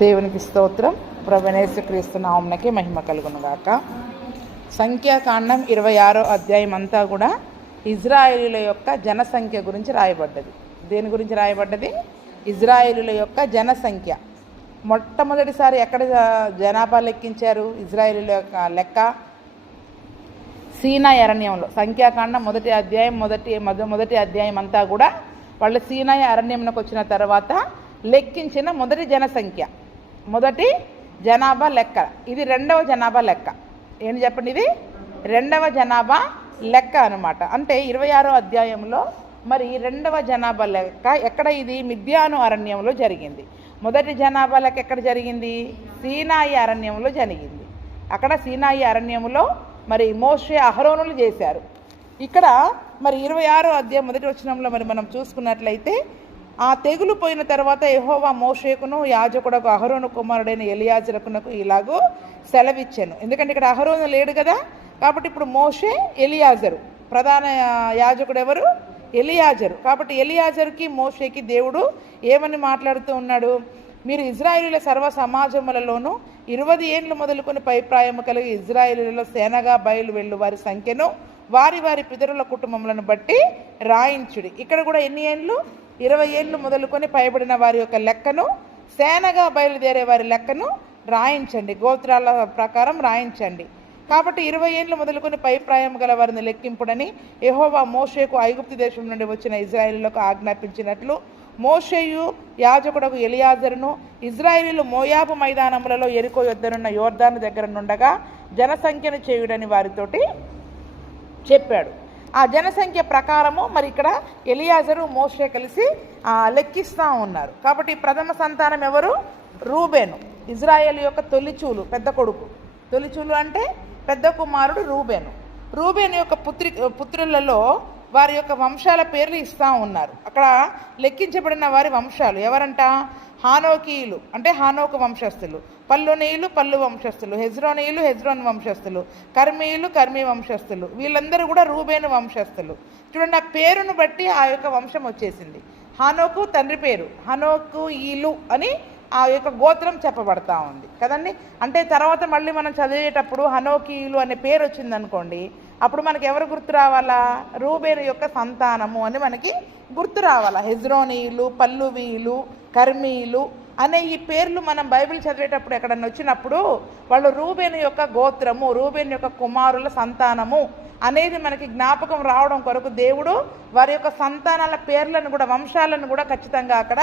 దేవునికి స్తోత్రం. ప్రభువైన యేసుక్రీస్తు నామమునకే మహిమ కలుగునుగాక. సంఖ్యాకాండం 26వ అధ్యాయం అంతా కూడా ఇజ్రాయేలీల యొక్క జనసంఖ్య గురించి రాయబడ్డది. దేని గురించి రాయబడ్డది? ఇజ్రాయేలీల యొక్క జనసంఖ్య. మొట్టమొదటిసారి ఎక్కడ జనాభా లెక్కించారు? ఇజ్రాయేలీల యొక్క లెక్క సీనాయి అరణ్యంలో. సంఖ్యాకాండం మొదటి అధ్యాయం అంతా కూడా వాళ్ళు సీనాయి అరణ్యంలోకి వచ్చిన తర్వాత లెక్కించిన మొదటి జనసంఖ్య, మొదటి జనాభా లెక్క. ఇది రెండవ జనాభా లెక్క. ఏంటి చెప్పండి? ఇది రెండవ జనాభా లెక్క అనమాట. అంటే 26వ అధ్యాయంలో మరి రెండవ జనాభా లెక్క ఎక్కడ? ఇది మిద్యాను అరణ్యంలో జరిగింది. మొదటి జనాభా లెక్క ఎక్కడ జరిగింది? సీనాయి అరణ్యంలో జరిగింది. అక్కడ సీనాయి అరణ్యంలో మరి మోషే అహరోనులు చేశారు. ఇక్కడ మరి 26వ అధ్యాయం మొదటి వచనంలో మరి మనం చూసుకున్నట్లయితే, ఆ తెగులు పోయిన తర్వాత యెహోవా మోషేకును యాజకుడకు అహరోను కుమారుడైన ఎలియాజరుకునకు ఇలాగూ సెలవిచ్చాను. ఎందుకంటే ఇక్కడ అహరోను లేడు కదా, కాబట్టి ఇప్పుడు మోషే, ఎలియాజరు. ప్రధాన యాజకుడు ఎవరు? ఎలియాజరు. కాబట్టి ఎలియాజరుకి మోషేకి దేవుడు ఏమని మాట్లాడుతూ ఉన్నాడు? మీరు ఇజ్రాయేలీల సర్వ సమాజములలోనూ 20 ఏండ్లు మొదలుకొని పైప్రాయము కలిగి ఇజ్రాయేలీలలో సేనగా బయలు వెళ్ళు వారి సంఖ్యను వారి వారి పితరుల కుటుంబములను బట్టి రాయించుడి. ఇక్కడ కూడా ఎన్ని ఏండ్లు? 20 ఏండ్లు మొదలుకొని పైబడిన వారి యొక్క లెక్కను, సేనగా బయలుదేరే వారి లెక్కను రాయించండి, గోత్రాల ప్రకారం రాయించండి. కాబట్టి 20 ఏండ్లు మొదలుకొని పైప్రాయం గల వారిని లెక్కింపుడని యెహోవా మోషేకు ఐగుప్తు దేశం నుండి వచ్చిన ఇజ్రాయేలీలకు ఆజ్ఞాపించినట్లు మోషేయు యాజకుడకు ఎలియాజరును ఇజ్రాయేలీలు మోయాబు మైదానములలో యెరికో యొద్దనున్న యోర్దాను దగ్గర నుండగా జనసంఖ్యను చేయుడని వారితోటి చెప్పాడు. ఆ జనసంఖ్య ప్రకారము మరి ఇక్కడ ఎలియాజరు, మోషే కలిసి లెక్కిస్తూ ఉన్నారు. కాబట్టి ప్రథమ సంతానం ఎవరు? రూబేను, ఇజ్రాయేల్ యొక్క తొలిచూలు, పెద్ద కొడుకు. తొలిచూలు అంటే పెద్ద కుమారుడు రూబేను. రూబేను యొక్క పుత్రులలో వారి యొక్క వంశాల పేర్లు ఇస్తూ ఉన్నారు. అక్కడ లెక్కించబడిన వారి వంశాలు ఎవరంట? హానోకీయులు అంటే హానోకు వంశస్థులు, పల్లునీయులు పల్లు వంశస్థులు, హెజ్రోనీయులు హెజ్రోన్ వంశస్థులు, కర్మీయులు కర్మీ వంశస్థులు. వీళ్ళందరూ కూడా రూబేను వంశస్థులు. చూడండి, ఆ పేరును బట్టి ఆ యొక్క వంశం వచ్చేసింది. హానోకు తండ్రి పేరు, హనోకు ఈలు అని ఆ యొక్క గోత్రం చెప్పబడతా ఉంది కదండి. అంటే తర్వాత మళ్ళీ మనం చదివేటప్పుడు హనోకీయులు అనే పేరు వచ్చిందనుకోండి, అప్పుడు మనకి ఎవరు గుర్తు రావాలా? రూబేను యొక్క సంతానము అని మనకి గుర్తు రావాలా. హెజ్రోనీయులు, పల్లువీయులు, కర్మీయులు అనే ఈ పేర్లు మనం బైబిల్ చదివేటప్పుడు ఎక్కడన్నా వచ్చినప్పుడు వాళ్ళు రూబేను యొక్క గోత్రము, రూబేను యొక్క కుమారుల సంతానము అనేది మనకి జ్ఞాపకం రావడం కొరకు దేవుడు వారి యొక్క సంతానాల పేర్లను కూడా, వంశాలను కూడా ఖచ్చితంగా అక్కడ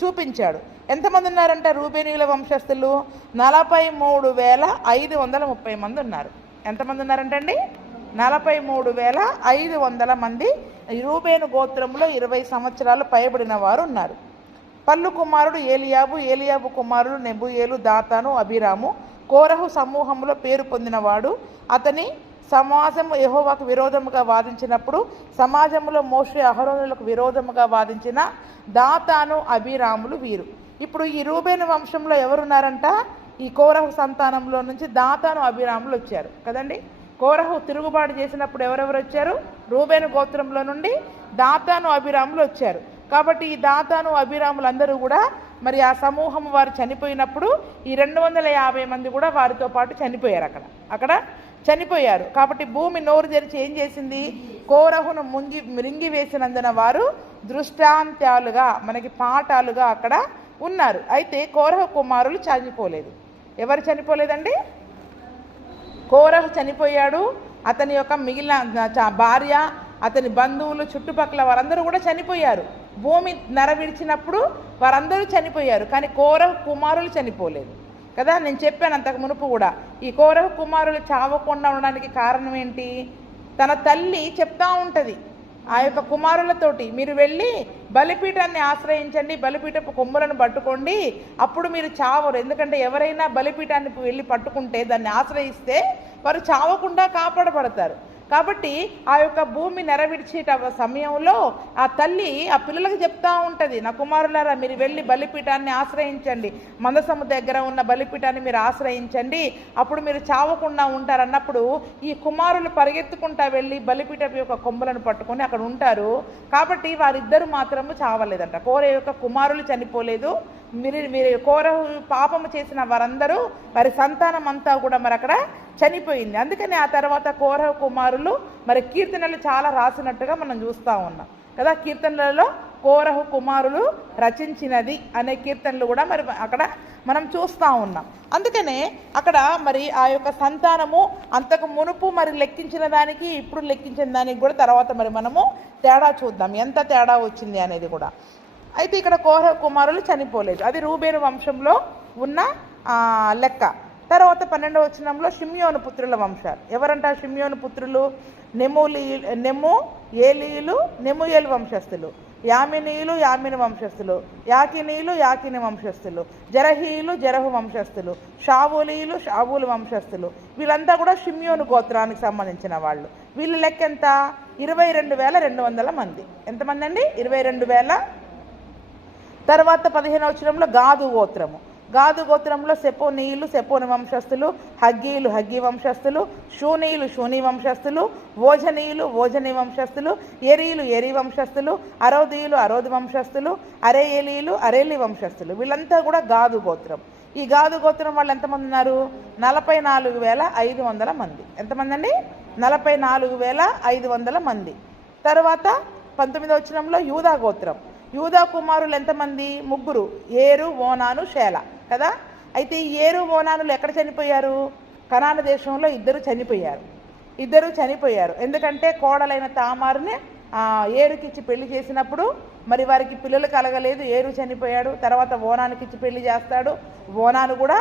చూపించాడు. ఎంతమంది ఉన్నారంటే రూబేనీయుల వంశస్థులు 43,530 మంది ఉన్నారు. ఎంతమంది ఉన్నారంటండి? 43,500 మంది రూబేను గోత్రంలో 20 సంవత్సరాలు పైబడిన వారు ఉన్నారు. పల్లు కుమారుడు ఏలియాబు, ఏలియాబు కుమారుడు నెబుయేలు, దాతాను, అబీరాము. కోరహు సమూహంలో పేరు పొందినవాడు. అతని సమాజము యెహోవాకు విరోధముగా వాదించినప్పుడు సమాజంలో మోషే అహరోనులకు విరోధముగా వాదించిన దాతాను, అబీరాములు వీరు. ఇప్పుడు ఈ రూబేను వంశంలో ఎవరున్నారంట? ఈ కోరహు సంతానంలో నుంచి దాతాను, అబీరాములు వచ్చారు కదండి. కోరహు తిరుగుబాటు చేసినప్పుడు ఎవరెవరు వచ్చారు? రూబేను గోత్రంలో నుండి దాతాను, అబీరాములు వచ్చారు. కాబట్టి ఈ దాతాను, అబీరాములు అందరూ కూడా మరి ఆ సమూహం వారు చనిపోయినప్పుడు ఈ 250 మంది కూడా వారితో పాటు చనిపోయారు. అక్కడ చనిపోయారు. కాబట్టి భూమి నోరు తెరిచి ఏం చేసింది? కోరహును మృంగి వేసినందున వారు దృష్టాంతాలుగా, మనకి పాఠాలుగా అక్కడ ఉన్నారు. అయితే కోరహు కుమారులు చనిపోలేదు. ఎవరు చనిపోలేదండి? కోరహు చనిపోయాడు. అతని యొక్క మిగిలిన భార్య, అతని బంధువులు, చుట్టుపక్కల వారందరూ కూడా చనిపోయారు. భూమి నర విడిచినప్పుడు వారందరూ చనిపోయారు. కానీ కోరహు కుమారులు చనిపోలేదు కదా. నేను చెప్పాను అంతకు మునుపు కూడా, ఈ కోరహు కుమారులు చావకుండా ఉండడానికి కారణం ఏంటి? తన తల్లి చెప్తా ఉంటుంది ఆ యొక్క కుమారులతోటి, మీరు వెళ్ళి బలిపీఠాన్ని ఆశ్రయించండి, బలిపీఠపు కొమ్ములను పట్టుకోండి, అప్పుడు మీరు చావరు. ఎందుకంటే ఎవరైనా బలిపీఠాన్ని వెళ్ళి పట్టుకుంటే, దాన్ని ఆశ్రయిస్తే వారు చావకుండా కాపాడబడతారు. కాబట్టి ఆ యొక్క భూమి నెరవేర్చేట సమయంలో ఆ తల్లి ఆ పిల్లలకు చెప్తా ఉంటుంది, నా కుమారులారా మీరు వెళ్ళి బలిపీఠాన్ని ఆశ్రయించండి, మందసము దగ్గర ఉన్న బలిపీఠాన్ని మీరు ఆశ్రయించండి, అప్పుడు మీరు చావకుండా ఉంటారన్నప్పుడు ఈ కుమారులు పరిగెత్తుకుంటా వెళ్ళి బలిపీఠం యొక్క కొమ్ములను పట్టుకొని అక్కడ ఉంటారు. కాబట్టి వారిద్దరు మాత్రము చావలేదంట. కోరహు యొక్క కుమారులు చనిపోలేదు, మీరు కోరహు పాపము చేసిన వారందరూ వారి సంతానం అంతా కూడా మరి అక్కడ చనిపోయింది. అందుకని ఆ తర్వాత కోరహు కుమారులు మరి కీర్తనలు చాలా రాసినట్టుగా మనం చూస్తూ ఉన్నాం కదా. కీర్తనలలో కోరహు కుమారులు రచించినది అనే కీర్తనలు కూడా మరి అక్కడ మనం చూస్తూ ఉన్నాం. అందుకనే అక్కడ మరి ఆ యొక్క సంతానము అంతకు మునుపు మరి లెక్కించిన దానికి ఇప్పుడు లెక్కించిన దానికి కూడా తర్వాత మరి మనము తేడా చూద్దాం, ఎంత తేడా వచ్చింది అనేది కూడా. అయితే ఇక్కడ కోరహు కుమారులు చనిపోలేదు, అది రూబేను వంశంలో ఉన్న లెక్క. తర్వాత 12వ వచనంలో షిమ్యోను పుత్రుల వంశాలు. ఎవరంట షిమ్యోను పుత్రులు? నెమూయేలీయులు నెమూయేలు వంశస్థులు, యామినీయులు యామిని వంశస్థులు, యాకినీయులు యాకిని వంశస్థులు, జరహీయులు జరహు వంశస్థులు, షావులీయులు షావులు వంశస్థులు. వీళ్ళంతా కూడా షిమ్యోను గోత్రానికి సంబంధించిన వాళ్ళు. వీళ్ళ లెక్క ఎంత? 22,200 మంది. ఎంతమంది అండి? 22,000. తర్వాత 15వ వచనంలో గాదు గోత్రము. గాదు గోత్రంలో సెపోనీయులు సెపోని వంశస్థులు, హగ్గీయులు హగ్గీ వంశస్థులు, షూనీయులు షూనీ వంశస్థులు, ఓజనీయులు ఓజనీ వంశస్థులు, ఎరీయులు ఎరీ వంశస్థులు, అరోదీయులు అరోది వంశస్థులు, అరేయేలీయులు అరేలి వంశస్థులు. వీళ్ళంతా కూడా గాదు గోత్రం. ఈ గాదు గోత్రం వాళ్ళు ఎంతమంది ఉన్నారు? 44,500 మంది. ఎంతమంది అండి? 44,500 మంది. తర్వాత 19వ వచనంలో యూదా గోత్రం. యూదా కుమారులు ఎంతమంది? 3, ఏరు ఓనాను షేలా కదా. అయితే ఈ ఏరు ఓనానులు ఎక్కడ చనిపోయారు? కనాను దేశంలో ఇద్దరు చనిపోయారు. ఎందుకంటే కోడలైన తామారుని ఏరుకిచ్చి పెళ్లి చేసినప్పుడు మరి వారికి పిల్లలు కలగలేదు, ఏరు చనిపోయాడు. తర్వాత ఓనానుకిచ్చి పెళ్లి చేస్తాడు, ఓనాను కూడా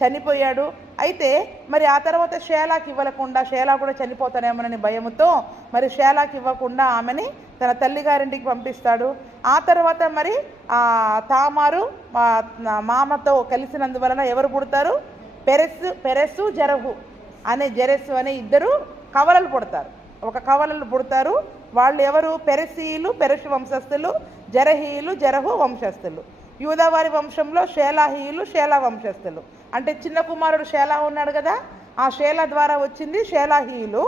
చనిపోయాడు. అయితే మరి ఆ తర్వాత షేలాకి ఇవ్వకుండా, షేలా కూడా చనిపోతానేమోనని భయముతో మరి షేలాకి ఇవ్వకుండా ఆమెని తన తల్లిగారింటికి పంపిస్తాడు. ఆ తర్వాత మరి తామారు మామతో కలిసినందువలన ఎవరు పుడతారు? పెరెస్సు జరహు జెరెస్సు అనే ఇద్దరు కవలలు పుడతారు. ఒక కవలలు పుడతారు. వాళ్ళు ఎవరు? పెరెసీయులు పెరెషు వంశస్థులు, జరహీయులు జరహు వంశస్థులు. యూదావారి వంశంలో షేలాహీయులు షేలా వంశస్థులు. అంటే చిన్న కుమారుడు షేలా ఉన్నాడు కదా, ఆ షేలా ద్వారా వచ్చింది షేలాహీయులు.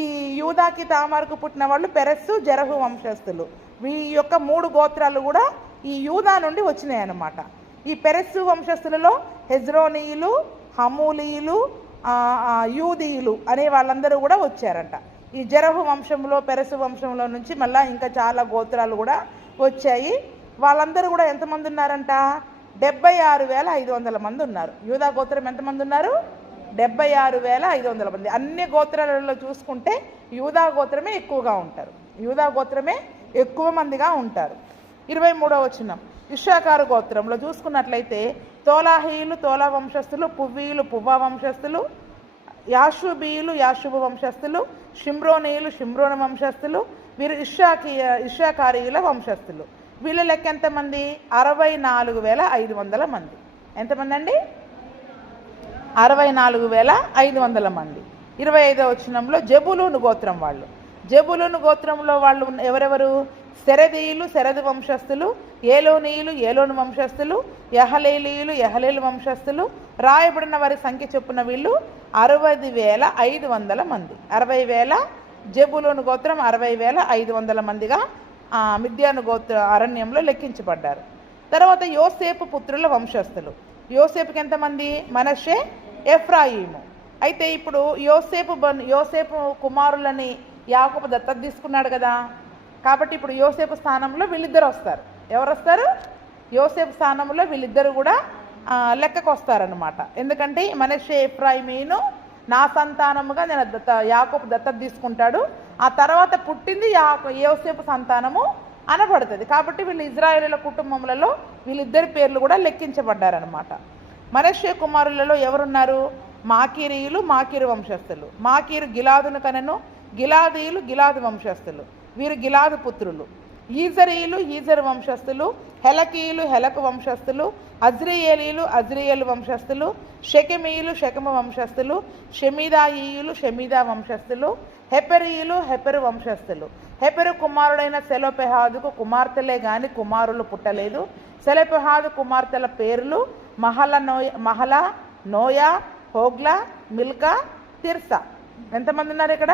ఈ యూదాకి తామారుకు పుట్టిన వాళ్ళు పెరెస్సు జరహు వంశస్థులు. ఈ యొక్క 3 గోత్రాలు కూడా ఈ యూదా నుండి వచ్చినాయి అన్నమాట. ఈ పెరెస్సు వంశస్థులలో హెజ్రోనీయులు, హమూలీయులు, యూదీయులు అనే వాళ్ళందరూ కూడా వచ్చారంట. ఈ జరహు వంశంలో పెరెస్సు వంశంలో నుంచి మళ్ళీ ఇంకా చాలా గోత్రాలు కూడా వచ్చాయి. వాళ్ళందరూ కూడా ఎంతమంది ఉన్నారంట? 76,500 మంది ఉన్నారు. యూదా గోత్రం ఎంతమంది ఉన్నారు? 76,500 మంది. అన్ని గోత్రాలలో చూసుకుంటే యూదా గోత్రమే ఎక్కువగా ఉంటారు. యూదా గోత్రమే ఎక్కువ మందిగా ఉంటారు. 23వ వచనం ఇశ్శాఖారు గోత్రంలో చూసుకున్నట్లయితే తోలాహీయులు తోలా వంశస్థులు, పువ్వీయులు పువ్వా వంశస్థులు, యాషుబీయులు యాషుబు వంశస్థులు, షిమ్రోనీయులు షిమ్రోను వంశస్థులు. వీరు ఇశ్శాఖారీయుల వంశస్థులు. వీళ్ళ లెక్క ఎంతమంది? 64,500 మంది. ఎంతమంది అండి? 64,500 మంది. 25వ వచనంలో జబులూను గోత్రం వాళ్ళు. జబులూను గోత్రంలో వాళ్ళు ఎవరెవరు? శరదీయులు శరదు వంశస్థులు, ఏలోనీయులు ఏలోను వంశస్థులు, యహలేలీయులు యహలేలు వంశస్థులు. రాయబడిన వారి సంఖ్య చొప్పున వీళ్ళు 60,500 మంది. 60,000 జబులూను గోత్రం 60,500 మందిగా మిద్యాను గోత్ర అరణ్యంలో లెక్కించబడ్డారు. తర్వాత యోసేపు పుత్రుల వంశస్థులు. యోసేపుకి ఎంతమంది? మనషే ఎఫ్రాయిము. అయితే ఇప్పుడు యోసేపు కుమారులని యాకోబు దత్తత తీసుకున్నాడు కదా, కాబట్టి ఇప్పుడు యోసేపు స్థానంలో వీళ్ళిద్దరు వస్తారు. ఎవరు వస్తారు? యోసేపు స్థానంలో వీళ్ళిద్దరు కూడా లెక్కకు వస్తారనమాట. ఎందుకంటే మనషే ఎఫ్రాయిమీను నా సంతానముగా నేను యాకోబు దత్తత తీసుకుంటాడు, ఆ తర్వాత పుట్టింది యోసేపు సంతానము అనబడుతుంది. కాబట్టి వీళ్ళు ఇజ్రాయేలీల కుటుంబములలో వీళ్ళిద్దరి పేర్లు కూడా లెక్కించబడ్డారనమాట. మనష్షే కుమారులలో ఎవరున్నారు? మాకీరీయులు మాకీరు వంశస్థులు. మాకీరు గిలాదును కనెను, గిలాదీయులు గిలాదు వంశస్థులు. వీరు గిలాదు పుత్రులు. ఈజరీయులు ఈజరు వంశస్థులు, హెలకీయులు హెలకు వంశస్థులు, అజ్రియేలీలు అజ్రియేలు వంశస్థులు, షెకెమీయులు షెకెమ వంశస్థులు, షెమీదాయీయులు షెమీదా వంశస్థులు, హెపెరీయులు హెపెరు వంశస్థులు. హెపెరు కుమారుడైన సెలోపెహాదుకు కుమార్తెలే గాని కుమారులు పుట్టలేదు. సెలోపెహాదు కుమార్తెల పేర్లు Mahlah, Noah, Hoglah, Milcah, Tirzah. ఎంతమంది ఉన్నారు ఇక్కడ?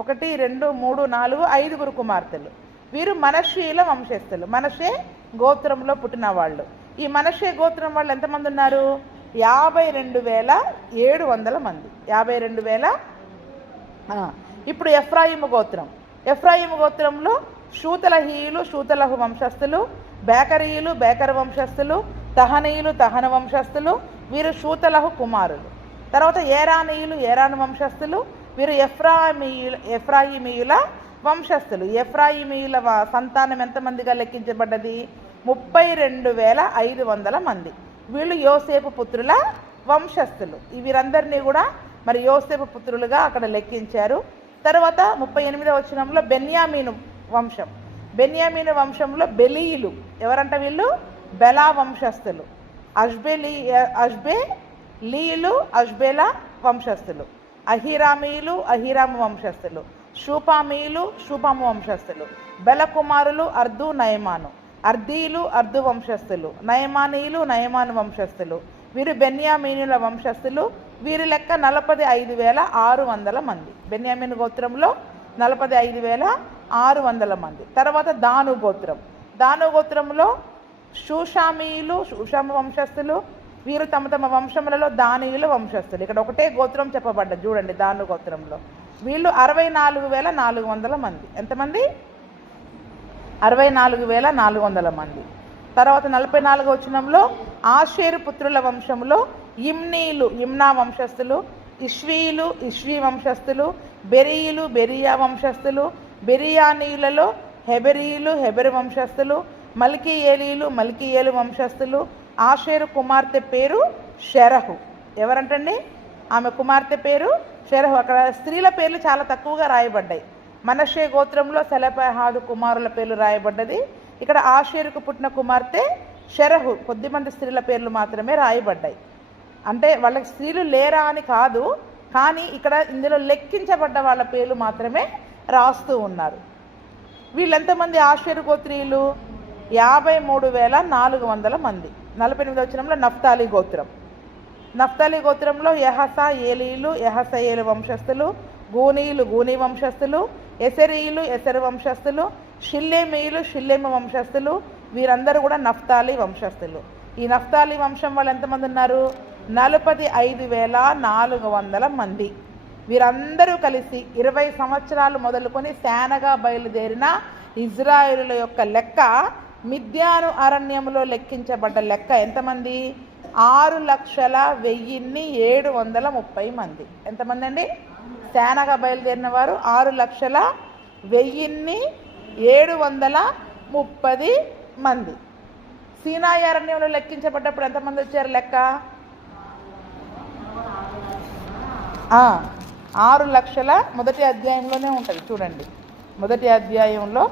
1 2 3 4 5 కుమార్తెలు. వీరు మనష్షీల వంశస్థులు, మనషే గోత్రంలో పుట్టిన వాళ్ళు. ఈ మనషే గోత్రం వాళ్ళు ఎంతమంది ఉన్నారు? 52,700 మంది. 52,000. ఇప్పుడు ఎఫ్రాయిము గోత్రం. ఎఫ్రాయిము గోత్రంలో షూతలహీయులు షూతలహు వంశస్థులు, బేకరీయులు బేకర వంశస్థులు, తహనీయులు తహన వంశస్థులు. వీరు షూతలహు కుమారులు. తర్వాత ఏరానీయులు ఏరాను వంశస్థులు. వీరు ఎఫ్రాయిమీయుల వంశస్థులు. ఎఫ్రాయిమీయుల సంతానం ఎంతమందిగా లెక్కించబడ్డది? 32,500 మంది. వీళ్ళు యోసేపు పుత్రుల వంశస్థులు. వీరందరినీ కూడా మరి యోసేపు పుత్రులుగా అక్కడ లెక్కించారు. తర్వాత 38వ వచనంలో బెన్యామీను వంశం. బెన్యామీను వంశంలో బెలీయులు ఎవరంట? వీళ్ళు బెలా వంశస్థులు. అష్బేలీయులు అష్బేలా వంశస్థులు. అహీరామీయులు అహీరాము వంశస్థులు. షూపామీయులు షూపాము వంశస్థులు. బెల కుమారులు అర్దు నయమాను. అర్దీయులు అర్దు వంశస్థులు. నయమానీయులు నయమాను వంశస్థులు. వీరు బెన్యామీనుల వంశస్థులు. వీరి లెక్క 45,600 మంది. బెన్యామీను గోత్రంలో 45,600 మంది. తర్వాత దాను గోత్రం. దాను గోత్రంలో షూషామీయులు షూషాము వంశస్థులు. వీరు తమ తమ వంశములలో దానీయుల వంశస్థులు. ఇక్కడ ఒకటే గోత్రం చెప్పబడ్డది చూడండి. దాను గోత్రంలో వీళ్ళు 64,400 మంది. ఎంతమంది? 64,400 మంది. తర్వాత 44వ వచనంలో ఆషేరు పుత్రుల వంశంలో ఇమ్నీలు ఇమ్నా వంశస్థులు, ఇష్వీయులు ఇష్వీ వంశస్థులు, బెరీయులు బెరియా వంశస్థులు. బెరియానీయులలో హెబెరీయులు హెబెరు వంశస్థులు, మల్కీయేలీలు మల్కీయేలు వంశస్థులు. ఆషేరు కుమార్తె పేరు షెరహు. ఎవరంటండి? ఆమె కుమార్తె పేరు షెరహు. అక్కడ స్త్రీల పేర్లు చాలా తక్కువగా రాయబడ్డాయి. మనషే గోత్రంలో సెలపహాదు కుమారుల పేర్లు రాయబడ్డది. ఇక్కడ ఆషేరుకు పుట్టిన కుమార్తె షెరహు. కొద్దిమంది స్త్రీల పేర్లు మాత్రమే రాయబడ్డాయి. అంటే వాళ్ళకి స్త్రీలు లేరా అని కాదు, కానీ ఇక్కడ ఇందులో లెక్కించబడ్డ వాళ్ళ పేర్లు మాత్రమే రాస్తూ ఉన్నారు. వీళ్ళెంతమంది ఆషేరు గోత్రీయులు? 53,400 మంది. 48వ వచనంలో నఫ్తాలి గోత్రం. నఫ్తాలి గోత్రంలో యహసా ఏలీలు యహసయేలు వంశస్థులు, గూనీయులు గూనీ వంశస్థులు, ఎసరీయులు ఎసరు వంశస్థులు, షిల్లేమీయులు షిల్లేమ వంశస్థులు. వీరందరూ కూడా నఫ్తాలి వంశస్థులు. ఈ నఫ్తాలి వంశం వాళ్ళు ఎంతమంది ఉన్నారు? 45,400 మంది. వీరందరూ కలిసి 20 సంవత్సరాలు మొదలుకొని సేనగా బయలుదేరిన ఇజ్రాయేలుల యొక్క లెక్క మిద్యాను అరణ్యంలో లెక్కించబడ్డ లెక్క ఎంతమంది? 6,01,730 మంది. ఎంతమంది అండి? సేనగా బయలుదేరిన వారు 6,01,730 మంది. సీనాయి అరణ్యంలో లెక్కించబడ్డప్పుడు ఎంతమంది వచ్చారు లెక్క? 6 లక్షల. మొదటి అధ్యాయంలోనే ఉంటుంది చూడండి. మొదటి అధ్యాయంలో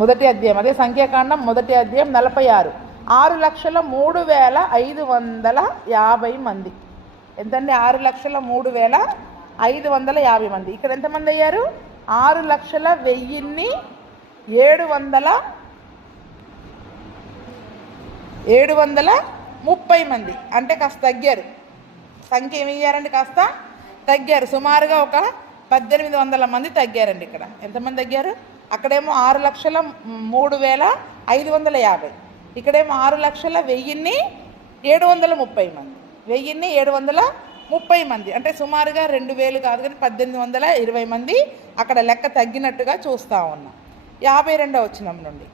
మొదటి అధ్యాయం అదే సంఖ్యాకాండం మొదటి అధ్యాయం 46. 6,03,550 మంది. ఎంతండి? 6,03,550 మంది. ఇక్కడ ఎంతమంది అయ్యారు? 6,01,730 మంది. అంటే కాస్త తగ్గారు. సంఖ్య ఏమి ఇయ్యారండి? కాస్త తగ్గారు. సుమారుగా ఒక 1,800 మంది తగ్గారండి. ఇక్కడ ఎంతమంది తగ్గారు? అక్కడేమో 6,03,550. ఇక్కడేమో 6,01,730 మంది. 1,730 మంది అంటే సుమారుగా 2,000 కాదు కానీ 1,820 మంది అక్కడ లెక్క తగ్గినట్టుగా చూస్తూ ఉన్నాం. 52వ వచనం నుండి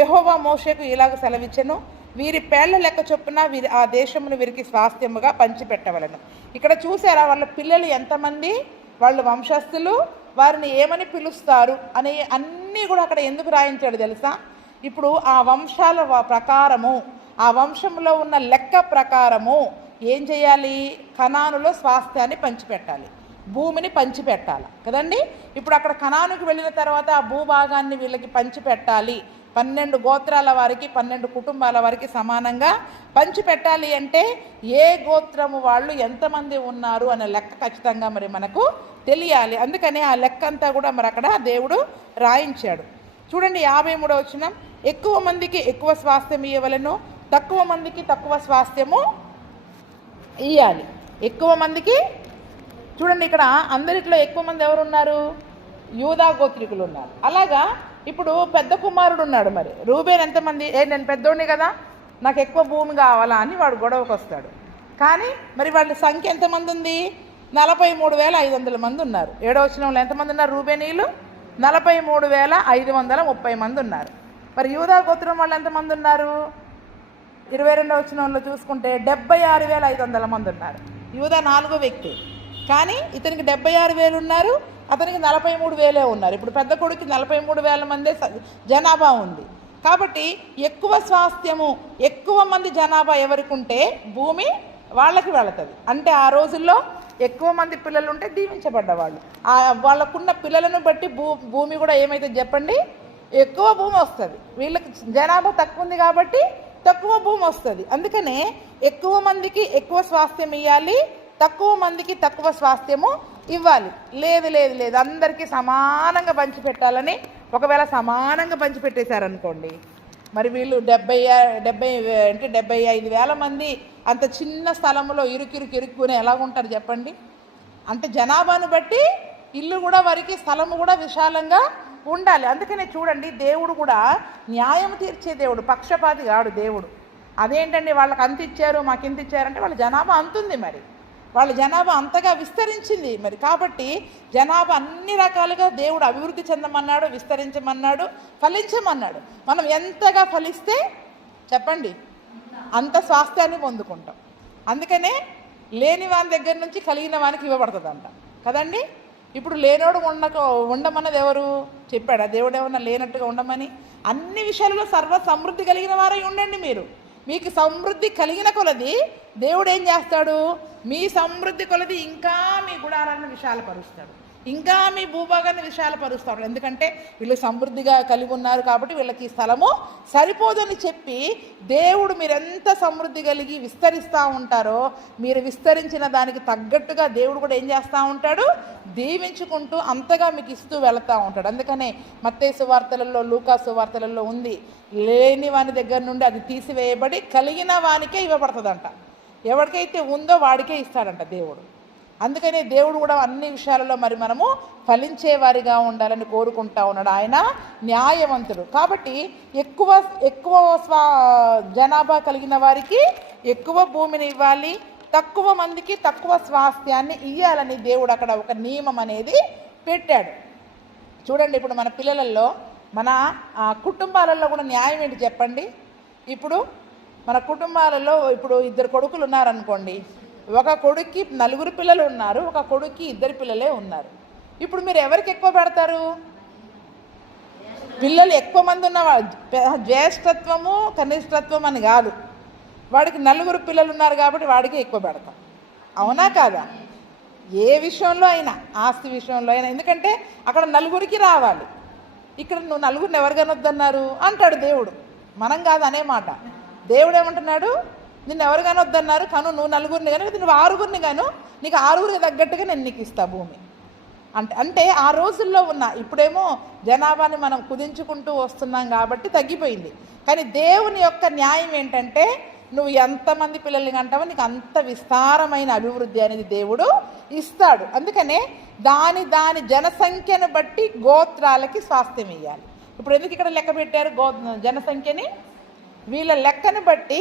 యెహోవా మోషేకు ఇలాగ సెలవిచ్చెను, వీరి పేళ్ల లెక్క చొప్పున వీరి ఆ దేశమును వీరికి స్వాస్థ్యముగా పంచిపెట్టవలను. ఇక్కడ చూసారా వాళ్ళ పిల్లలు ఎంతమంది, వాళ్ళ వంశస్థులు, వారిని ఏమని పిలుస్తారు అని అన్నీ కూడా అక్కడ ఎందుకు రాయించాడు తెలుసా? ఇప్పుడు ఆ వంశాల ప్రకారము, ఆ వంశంలో ఉన్న లెక్క ప్రకారము ఏం చేయాలి? కనానులో స్వాస్థ్యాన్ని పంచిపెట్టాలి, భూమిని పంచిపెట్టాలి కదండి. ఇప్పుడు అక్కడ కనానుకు వెళ్ళిన తర్వాత ఆ భూభాగాన్ని వీళ్ళకి పంచిపెట్టాలి. 12 గోత్రాల వారికి, 12 కుటుంబాల వారికి సమానంగా పంచిపెట్టాలి అంటే ఏ గోత్రము వాళ్ళు ఎంతమంది ఉన్నారు అనే లెక్క ఖచ్చితంగా మరి మనకు తెలియాలి. అందుకని ఆ లెక్క అంతా కూడా మరి అక్కడ దేవుడు రాయించాడు. చూడండి 53వ వచనం, ఎక్కువ మందికి ఎక్కువ స్వాస్థ్యం ఇవ్వవలెను, తక్కువ మందికి తక్కువ స్వాస్థ్యము ఇవ్వాలి. ఎక్కువ మందికి, చూడండి ఇక్కడ అందరిట్లో ఎక్కువ మంది ఎవరున్నారు? యూదా గోత్రికులు ఉన్నారు. అలాగా ఇప్పుడు పెద్ద కుమారుడు ఉన్నాడు, మరి రూబేన్ ఎంతమంది? నేను పెద్దోడిని కదా, నాకు ఎక్కువ భూమి కావాలా అని వాడు గొడవకు వస్తాడు. కానీ మరి వాళ్ళ సంఖ్య ఎంతమంది ఉంది? 43,500 మంది ఉన్నారు. 7వ వచనంలో ఎంతమంది ఉన్నారు? రూబేనీయులు 43,530 మంది ఉన్నారు. మరి యూదా గోత్రం వాళ్ళు ఎంతమంది ఉన్నారు? 22వ వచనంలో చూసుకుంటే 76,500 మంది ఉన్నారు. యూదా 4వ వ్యక్తి, కానీ ఇతనికి 76,000 ఉన్నారు, అతనికి 43,000 ఉన్నారు. ఇప్పుడు పెద్ద కొడుకు 43,000 మందే జనాభా ఉంది. కాబట్టి ఎక్కువ స్వాస్థ్యము, ఎక్కువ మంది జనాభా ఎవరికి ఉంటే భూమి వాళ్ళకి వెళుతుంది. అంటే ఆ రోజుల్లో ఎక్కువ మంది పిల్లలు ఉంటే దీవించబడ్డవాళ్ళు. వాళ్ళకున్న పిల్లలను బట్టి భూమి కూడా ఏమైతే చెప్పండి, ఎక్కువ భూమి వస్తుంది. వీళ్ళకి జనాభా తక్కువ ఉంది కాబట్టి తక్కువ భూమి వస్తుంది. అందుకనే ఎక్కువ మందికి ఎక్కువ స్వాస్థ్యం ఇవ్వాలి, తక్కువ మందికి తక్కువ స్వాస్థ్యము ఇవ్వాలి. లేదు లేదు లేదు అందరికీ సమానంగా పంచిపెట్టాలని, ఒకవేళ సమానంగా పంచిపెట్టేశారనుకోండి, మరి వీళ్ళు 75,000 మంది అంత చిన్న స్థలంలో ఇరుక్కుని ఎలా ఉంటారు చెప్పండి? అంటే జనాభాను బట్టి ఇల్లు కూడా వారికి స్థలము కూడా విశాలంగా ఉండాలి. అందుకనే చూడండి దేవుడు కూడా న్యాయం తీర్చే దేవుడు, పక్షపాతి కాడు దేవుడు. అదేంటండి వాళ్ళకి అంత ఇచ్చారు మాకు ఇంత ఇచ్చారంటే వాళ్ళ జనాభా అంతుంది, మరి వాళ్ళ జనాభా అంతగా విస్తరించింది. మరి కాబట్టి జనాభా అన్ని రకాలుగా దేవుడు అభివృద్ధి చెందమన్నాడు, విస్తరించమన్నాడు, ఫలించమన్నాడు. మనం ఎంతగా ఫలిస్తే చెప్పండి అంత స్వాస్థ్యాన్ని పొందుకుంటాం. అందుకనే లేని వాని దగ్గర నుంచి కలిగిన వానికి ఇవ్వబడుతుందంట కదండి. ఇప్పుడు లేనోడు ఉండమన్నది ఎవరు చెప్పాడా? దేవుడు ఏమన్నా లేనట్టుగా ఉండమని? అన్ని విషయాలలో సర్వ సమృద్ధి కలిగిన వారై ఉండండి. మీకు సమృద్ధి కలిగిన కొలది దేవుడు ఏం చేస్తాడు? మీ సమృద్ధి కొలది ఇంకా మీ గుడారాన్ని విశాలపరుస్తాడు, ఇంకా మీ భూభాగాన్ని విశాలపరుస్తాడు. ఎందుకంటే వీళ్ళు సమృద్ధిగా కలిగి ఉన్నారు కాబట్టి వీళ్ళకి స్థలము సరిపోదని చెప్పి దేవుడు మీరెంత సమృద్ధి కలిగి విస్తరిస్తూ ఉంటారో మీరు విస్తరించిన దానికి తగ్గట్టుగా దేవుడు కూడా ఏం చేస్తూ ఉంటాడు? దీవించుకుంటూ అంతగా మీకు ఇస్తూ వెళుతూ ఉంటాడు. అందుకనే మత్తయి సువార్తలలో, లూకా సువార్తలలో ఉంది, లేని వాని దగ్గర నుండి అది తీసివేయబడి కలిగిన వానికే ఇవ్వబడుతుందంట. ఎవరికైతే ఉందో వాడికే ఇస్తాడంట దేవుడు. అందుకనే దేవుడు కూడా అన్ని విషయాలలో మరి మనము ఫలించేవారిగా ఉండాలని కోరుకుంటా ఉన్నాడు. ఆయన న్యాయవంతుడు కాబట్టి ఎక్కువ జనాభా కలిగిన వారికి ఎక్కువ భూమిని ఇవ్వాలి, తక్కువ మందికి తక్కువ స్వాస్థ్యాన్ని ఇవ్వాలని దేవుడు అక్కడ ఒక నియమం అనేది పెట్టాడు. చూడండి ఇప్పుడు మన పిల్లలలో, మన కుటుంబాలలో కూడా న్యాయం ఏంటి చెప్పండి? ఇప్పుడు మన కుటుంబాలలో ఇప్పుడు 2 కొడుకులు ఉన్నారనుకోండి, ఒక కొడుక్కి 4 పిల్లలు ఉన్నారు, ఒక కొడుక్కి 2 పిల్లలే ఉన్నారు. ఇప్పుడు మీరు ఎవరికి ఎక్కువ పెడతారు? పిల్లలు ఎక్కువ మంది ఉన్న జ్యేష్ఠత్వము కనిష్ఠత్వం అని కాదు, వాడికి 4 పిల్లలు ఉన్నారు కాబట్టి వాడికి ఎక్కువ పెడతాం. అవునా కాదా? ఏ విషయంలో అయినా, ఆస్తి విషయంలో అయినా. ఎందుకంటే అక్కడ 4కి రావాలి, ఇక్కడ నువ్వు 4 ఎవరు కనొద్దన్నారు అంటాడు దేవుడు. మనం కాదు అనే మాట. దేవుడు ఏమంటున్నాడు? నిన్ను ఎవరు కానొద్దన్నారు కను, నువ్వు 4 కానీ నువ్వు 6 కాను, నీకు 6 తగ్గట్టుగా నేను నీకు ఇస్తా భూమి అంటే ఆ రోజుల్లో ఉన్న, ఇప్పుడేమో జనాభాని మనం కుదించుకుంటూ వస్తున్నాం కాబట్టి తగ్గిపోయింది. కానీ దేవుని యొక్క న్యాయం ఏంటంటే నువ్వు ఎంతమంది పిల్లల్ని కంటావో నీకు అంత విస్తారమైన అభివృద్ధి అనేది దేవుడు ఇస్తాడు. అందుకనే దాని జనసంఖ్యను బట్టి గోత్రాలకి స్వాస్థ్యం ఇవ్వాలి. ఇప్పుడు ఎందుకు ఇక్కడ లెక్క పెట్టారు జనసంఖ్యని? వీళ్ళ లెక్కను బట్టి,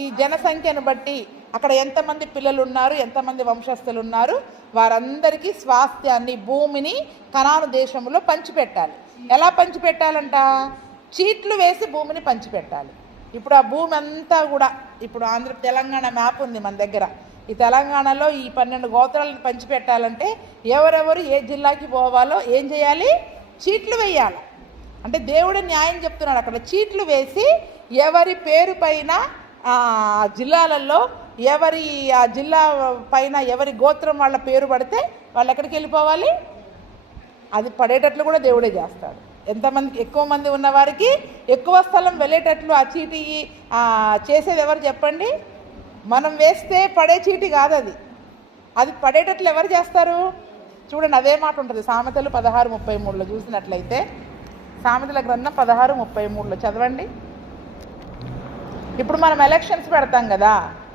ఈ జనసంఖ్యను బట్టి అక్కడ ఎంతమంది పిల్లలు ఉన్నారు, ఎంతమంది వంశస్థులు ఉన్నారు, వారందరికీ స్వాస్థ్యాన్ని, భూమిని కనాను దేశంలో పంచిపెట్టాలి. ఎలా పంచిపెట్టాలంట? చీట్లు వేసి భూమిని పంచిపెట్టాలి. ఇప్పుడు ఆ భూమి అంతా కూడా, ఇప్పుడు తెలంగాణ మ్యాప్ ఉంది మన దగ్గర. ఈ తెలంగాణలో ఈ 12 గోత్రాలను పంచిపెట్టాలంటే ఎవరెవరు ఏ జిల్లాకి పోవాలో ఏం చేయాలి? చీట్లు వేయాలి. అంటే దేవుడే న్యాయం చెప్తున్నాడు. అక్కడ చీట్లు వేసి ఎవరి పేరు పైన జిల్లాలలో ఎవరి ఆ జిల్లా పైన ఎవరి గోత్రం వాళ్ళ పేరు పడితే వాళ్ళు ఎక్కడికి వెళ్ళిపోవాలి, అది పడేటట్లు కూడా దేవుడే చేస్తాడు. ఎంతమంది ఎక్కువ మంది ఉన్నవారికి ఎక్కువ స్థలం వెళ్ళేటట్లు ఆ చీటీ చేసేది ఎవరు చెప్పండి? మనం వేస్తే పడే చీటీ కాదు, అది పడేటట్లు ఎవరు చేస్తారు? చూడండి, అదే మాట ఉంటుంది సామెతలు 16:33 చూసినట్లయితే. సామెతల గ్రంథం 16:33 చదవండి. ఇప్పుడు మనం ఎలక్షన్స్ పెడతాం కదా,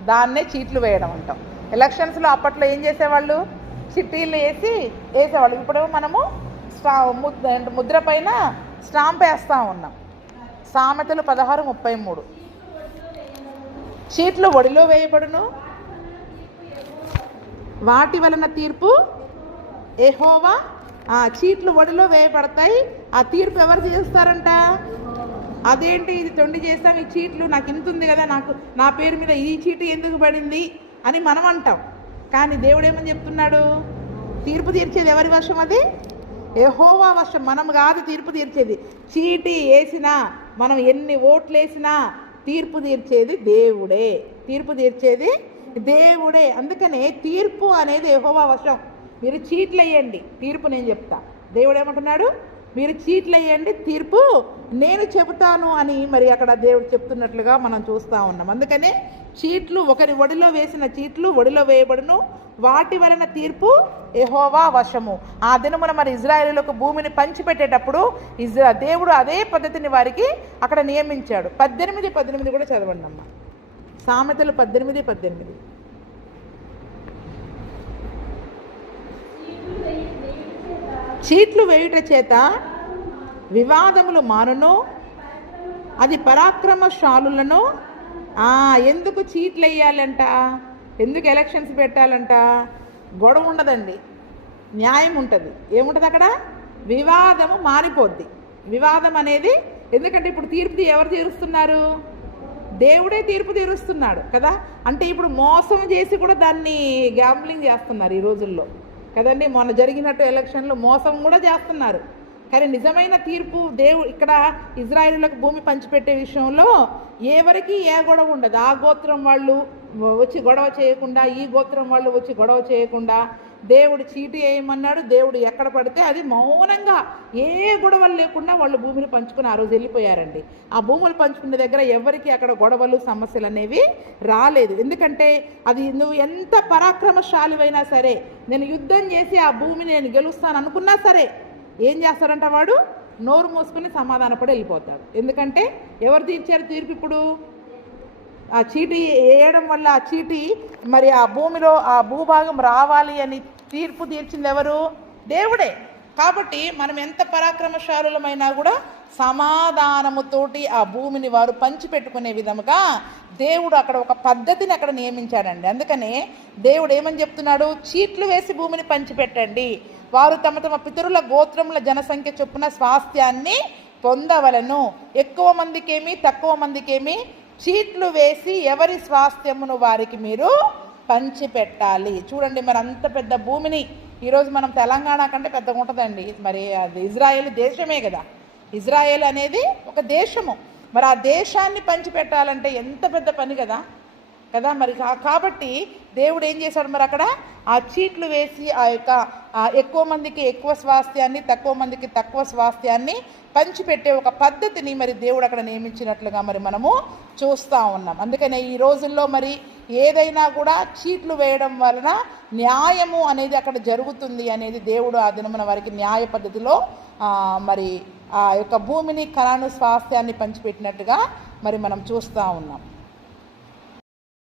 దాన్నే చీట్లు వేయడం అంటాం. ఎలక్షన్స్లో అప్పట్లో ఏం చేసేవాళ్ళు? చిట్టీలు వేసేవాళ్ళు. ఇప్పుడు మనము ముద్ర పైన స్టాంప్ వేస్తూ ఉన్నాం. సామెతలు 16:33 చీట్లు ఒడిలో వేయబడును, వాటి వలన తీర్పు యెహోవా. చీట్లు ఒడిలో వేయబడతాయి, ఆ తీర్పు ఎవరు చేస్తారంట? అదేంటి ఇది తొండి చేస్తాం, ఈ చీట్లు నాకు ఇంత ఉంది కదా, నా పేరు మీద ఈ చీటు ఎందుకు పడింది అని మనం అంటాం. కానీ దేవుడు ఏమని చెప్తున్నాడు? తీర్పు తీర్చేది ఎవరి వశం? అది యెహోవా వశం. మనం కాదు తీర్పు తీర్చేది. చీటీ వేసినా, మనం ఎన్ని ఓట్లు వేసినా తీర్పు తీర్చేది దేవుడే. తీర్పు తీర్చేది దేవుడే. అందుకనే తీర్పు అనేది యెహోవా వశం. మీరు చీట్లు వేయండి, తీర్పు నేను చెప్తా. దేవుడు ఏమంటున్నాడు? మీరు చీట్లు వేయండి, తీర్పు నేను చెబుతాను అని మరి అక్కడ దేవుడు చెప్తున్నట్లుగా మనం చూస్తూ ఉన్నాం. అందుకనే చీట్లు, ఒకరి ఒడిలో వేసిన చీట్లు ఒడిలో వేయబడును, వాటి వలన తీర్పు యెహోవా వశము. ఆ దినమున మరి ఇజ్రాయేలులకు భూమిని పంచిపెట్టేటప్పుడు దేవుడు అదే పద్ధతిని వారికి అక్కడ నియమించాడు. 18:18 కూడా చదవండి అమ్మ. సామెతలు 18:18. చీట్లు వేయుట చేత వివాదములు మానును, అది పరాక్రమశాలులను. ఎందుకు చీట్లు వేయాలంట? ఎందుకు ఎలక్షన్స్ పెట్టాలంట? గొడవ ఉండదండి, న్యాయం ఉంటుంది. ఏముంటుంది అక్కడ? వివాదము మారిపోద్ది. వివాదం అనేది ఎందుకంటే ఇప్పుడు తీర్పు ఎవరు తీరుస్తున్నారు? దేవుడే తీర్పు తీరుస్తున్నాడు కదా. అంటే ఇప్పుడు మోసం చేసి కూడా దాన్ని గ్యాంబ్లింగ్ చేస్తున్నారు ఈ రోజుల్లో కదండి. మొన్న జరిగినట్టు ఎలక్షన్లో మోసం కూడా చేస్తున్నారు. కానీ నిజమైన తీర్పు ఇక్కడ ఇజ్రాయేలులకు భూమి పంచిపెట్టే విషయంలో ఎవరికి ఏ గొడవ ఉండదు. ఆ గోత్రం వాళ్ళు వచ్చి గొడవ చేయకుండా, ఈ గోత్రం వాళ్ళు వచ్చి గొడవ చేయకుండా దేవుడు చీటీ వేయమన్నాడు. దేవుడు ఎక్కడ పడితే అది మౌనంగా ఏ గొడవలు లేకుండా వాళ్ళు భూమిని పంచుకుని ఆ రోజు వెళ్ళిపోయారండి. ఆ భూములు పంచుకునే దగ్గర ఎవరికి అక్కడ గొడవలు సమస్యలు అనేవి రాలేదు. ఎందుకంటే అది నువ్వు ఎంత పరాక్రమశాలివైనా సరే, నేను యుద్ధం చేసి ఆ భూమిని నేను గెలుస్తాను అనుకున్నా సరే ఏం చేస్తారంట? వాడు నోరు మూసుకుని సమాధానపడి వెళ్ళిపోతాడు. ఎందుకంటే ఎవరు తీర్చారు తీర్పు? ఇప్పుడు ఆ చీటీ వేయడం వల్ల ఆ చీటీ మరి ఆ భూమిలో ఆ భూభాగం రావాలి అని తీర్పు తీర్చింది ఎవరు? దేవుడే. కాబట్టి మనం ఎంత పరాక్రమశాలులమైనా కూడా సమాధానముతోటి ఆ భూమిని వారు పంచిపెట్టుకునే విధముగా దేవుడు అక్కడ ఒక పద్ధతిని అక్కడ నియమించాడండి. అందుకనే దేవుడు ఏమని చెప్తున్నాడు? చీట్లు వేసి భూమిని పంచిపెట్టండి, వారు తమ తమ పితరుల గోత్రముల జనసంఖ్య చొప్పున స్వాస్థ్యాన్ని పొందవలను. ఎక్కువ మందికేమి తక్కువ మందికేమి చీట్లు వేసి ఎవరి స్వాస్థ్యమును వారికి మీరు పంచిపెట్టాలి. చూడండి, మరి అంత పెద్ద భూమిని ఈరోజు మనం తెలంగాణ కంటే పెద్దగా ఉంటుందండి. మరి అది ఇజ్రాయేల్ దేశమే కదా. ఇజ్రాయేల్ అనేది ఒక దేశము. మరి ఆ దేశాన్ని పంచిపెట్టాలంటే ఎంత పెద్ద పని కదా. మరి కాబట్టి దేవుడు ఏం చేశాడు? మరి అక్కడ ఆ చీట్లు వేసి ఎక్కువ మందికి ఎక్కువ స్వాస్థ్యాన్ని, తక్కువ మందికి తక్కువ స్వాస్థ్యాన్ని పంచిపెట్టే ఒక పద్ధతిని మరి దేవుడు అక్కడ నియమించినట్లుగా మరి మనము చూస్తూ ఉన్నాం. అందుకనే ఈ రోజుల్లో మరి ఏదైనా కూడా చీట్లు వేయడం వలన న్యాయము అనేది అక్కడ జరుగుతుంది అనేది దేవుడు ఆ దినమున వారికి న్యాయ పద్ధతిలో మరి ఆ యొక్క భూమిని కనాను స్వాస్థ్యాన్ని పంచిపెట్టినట్టుగా మరి మనం చూస్తూ ఉన్నాం.